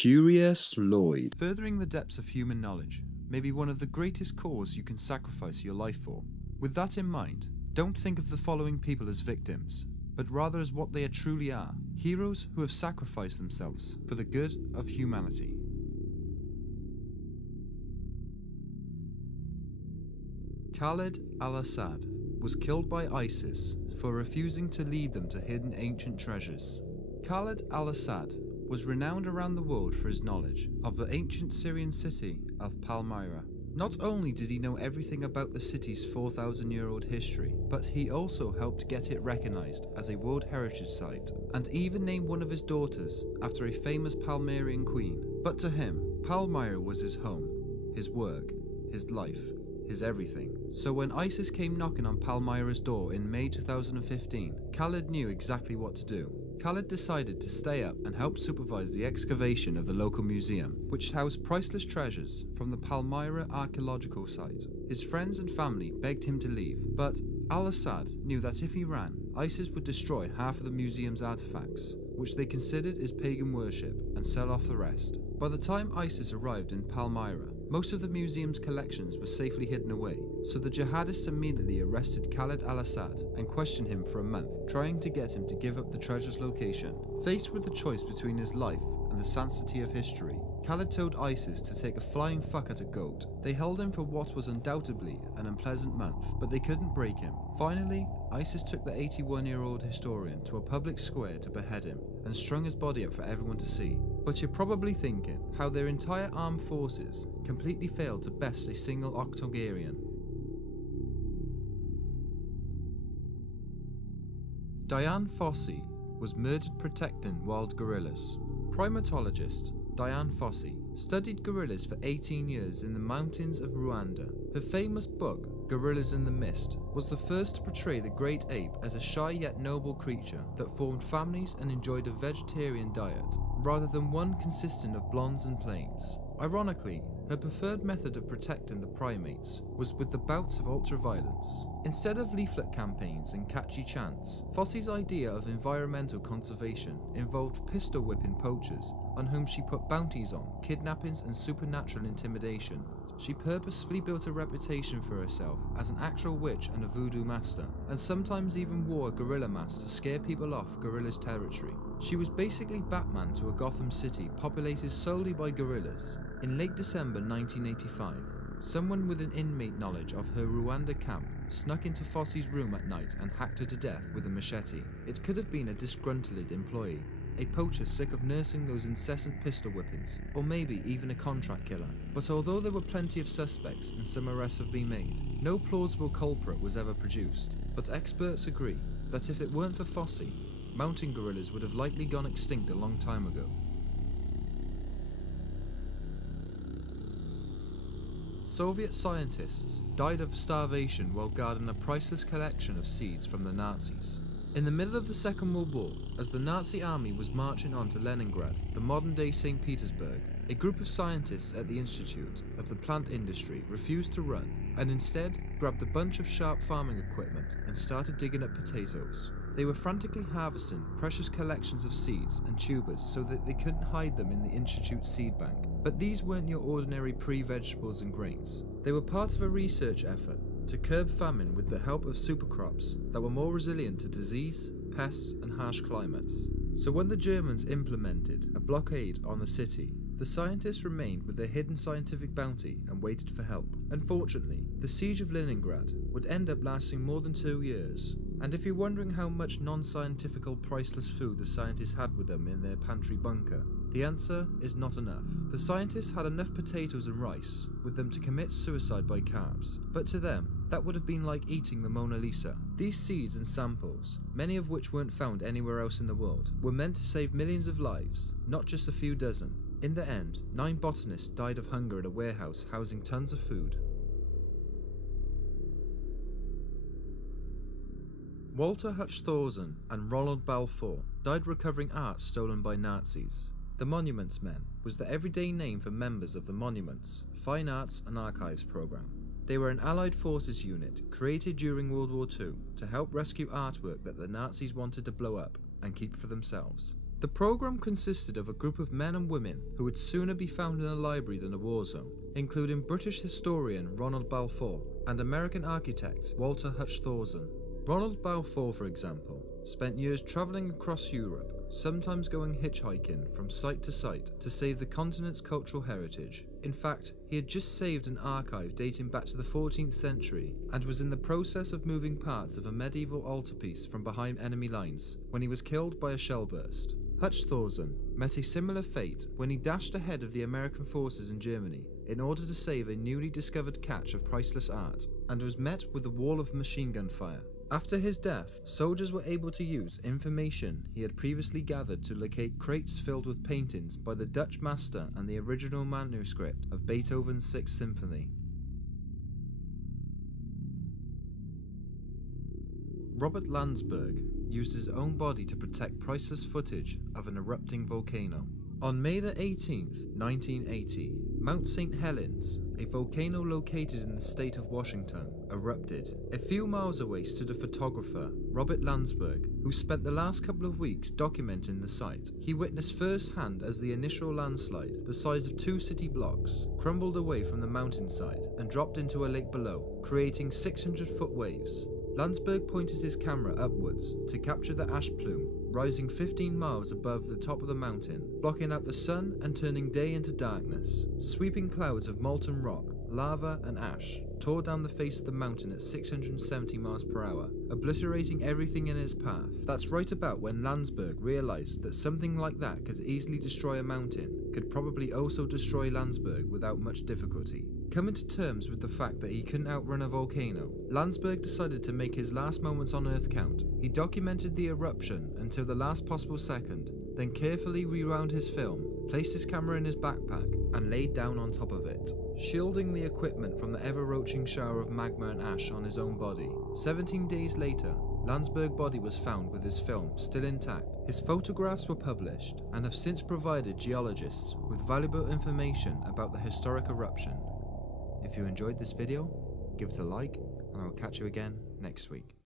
Curious Lloyd. Furthering the depths of human knowledge may be one of the greatest causes you can sacrifice your life for. With that in mind, don't think of the following people as victims, but rather as what they truly are, heroes who have sacrificed themselves for the good of humanity. Khaled AlAsad was killed by ISIS for refusing to lead them to hidden ancient treasures. Khaled AlAsad was renowned around the world for his knowledge of the ancient Syrian city of Palmyra. Not only did he know everything about the city's 4,000-year-old history, but he also helped get it recognized as a World Heritage Site, and even named one of his daughters after a famous Palmyrian queen. But to him, Palmyra was his home, his work, his life, his everything. So when ISIS came knocking on Palmyra's door in May 2015, Khaled knew exactly what to do. Khaled decided to stay up and help supervise the excavation of the local museum, which housed priceless treasures from the Palmyra archaeological site. His friends and family begged him to leave, but AlAsad knew that if he ran, ISIS would destroy half of the museum's artifacts, which they considered as pagan worship, and sell off the rest. By the time ISIS arrived in Palmyra, most of the museum's collections were safely hidden away, so the jihadists immediately arrested Khaled AlAsad and questioned him for a month, trying to get him to give up the treasure's location. Faced with the choice between his life and the sanctity of history, Khaled told ISIS to take a flying fuck at a goat. They held him for what was undoubtedly an unpleasant month, but they couldn't break him. Finally, ISIS took the 81-year-old historian to a public square to behead him and strung his body up for everyone to see. But you're probably thinking how their entire armed forces completely failed to best a single octogenarian. Dian Fossey was murdered protecting wild gorillas. Primatologist Dian Fossey studied gorillas for 18 years in the mountains of Rwanda. Her famous book, Gorillas in the Mist, was the first to portray the great ape as a shy yet noble creature that formed families and enjoyed a vegetarian diet, rather than one consisting of blondes and plains. Ironically, her preferred method of protecting the primates was with the bouts of ultraviolence. Instead of leaflet campaigns and catchy chants, Fossey's idea of environmental conservation involved pistol whipping poachers on whom she put bounties on kidnappings and supernatural intimidation. She purposefully built a reputation for herself as an actual witch and a voodoo master, and sometimes even wore a gorilla mask to scare people off gorillas' territory. She was basically Batman to a Gotham City populated solely by gorillas. In late December 1985, someone with an inmate knowledge of her Rwanda camp snuck into Fossey's room at night and hacked her to death with a machete. It could have been a disgruntled employee, a poacher sick of nursing those incessant pistol whippings, or maybe even a contract killer. But although there were plenty of suspects and some arrests have been made, no plausible culprit was ever produced. But experts agree that if it weren't for Fossey, mountain gorillas would have likely gone extinct a long time ago. Soviet scientists died of starvation while guarding a priceless collection of seeds from the Nazis. In the middle of the Second World War, as the Nazi army was marching on to Leningrad, the modern-day St. Petersburg, a group of scientists at the Institute of the Plant Industry refused to run and instead grabbed a bunch of sharp farming equipment and started digging up potatoes. They were frantically harvesting precious collections of seeds and tubers so that they couldn't hide them in the Institute's seed bank. But these weren't your ordinary pre-vegetables and grains. They were part of a research effort to curb famine with the help of supercrops that were more resilient to disease, pests, and harsh climates. So when the Germans implemented a blockade on the city, the scientists remained with their hidden scientific bounty and waited for help. Unfortunately, the siege of Leningrad would end up lasting more than 2 years. And if you're wondering how much non-scientifical priceless food the scientists had with them in their pantry bunker, the answer is not enough. The scientists had enough potatoes and rice with them to commit suicide by carbs, but to them, that would have been like eating the Mona Lisa. These seeds and samples, many of which weren't found anywhere else in the world, were meant to save millions of lives, not just a few dozen. In the end, 9 botanists died of hunger in a warehouse housing tons of food. Walter Hutch Thorsen and Ronald Balfour died recovering art stolen by Nazis. The Monuments Men was the everyday name for members of the Monuments, Fine Arts and Archives program. They were an Allied forces unit created during World War II to help rescue artwork that the Nazis wanted to blow up and keep for themselves. The program consisted of a group of men and women who would sooner be found in a library than a war zone, including British historian Ronald Balfour and American architect Walter Hutch Thorson. Ronald Balfour, for example, spent years travelling across Europe, sometimes going hitchhiking from site to site to save the continent's cultural heritage. In fact, he had just saved an archive dating back to the 14th century and was in the process of moving parts of a medieval altarpiece from behind enemy lines when he was killed by a shell burst. Hutch Thorson met a similar fate when he dashed ahead of the American forces in Germany in order to save a newly discovered catch of priceless art, and was met with a wall of machine gun fire. After his death, soldiers were able to use information he had previously gathered to locate crates filled with paintings by the Dutch master and the original manuscript of Beethoven's Sixth Symphony. Robert Landsberg used his own body to protect priceless footage of an erupting volcano. On May the 18th, 1980, Mount St. Helens, a volcano located in the state of Washington, erupted. A few miles away stood a photographer, Robert Landsberg, who spent the last couple of weeks documenting the site. He witnessed firsthand as the initial landslide, the size of 2 city blocks, crumbled away from the mountainside and dropped into a lake below, creating 600-foot waves. Landsberg pointed his camera upwards to capture the ash plume, rising 15 miles above the top of the mountain, blocking out the sun and turning day into darkness. Sweeping clouds of molten rock, lava and ash tore down the face of the mountain at 670 miles per hour, obliterating everything in its path. That's right about when Landsberg realized that something like that could easily destroy a mountain, could probably also destroy Landsberg without much difficulty. Coming to terms with the fact that he couldn't outrun a volcano, Landsberg decided to make his last moments on Earth count. He documented the eruption until the last possible second, then carefully rewound his film, placed his camera in his backpack, and laid down on top of it, shielding the equipment from the ever-roaching shower of magma and ash on his own body. 17 days later, Landsberg's body was found with his film still intact. His photographs were published and have since provided geologists with valuable information about the historic eruption. If you enjoyed this video, give it a like, and I will catch you again next week.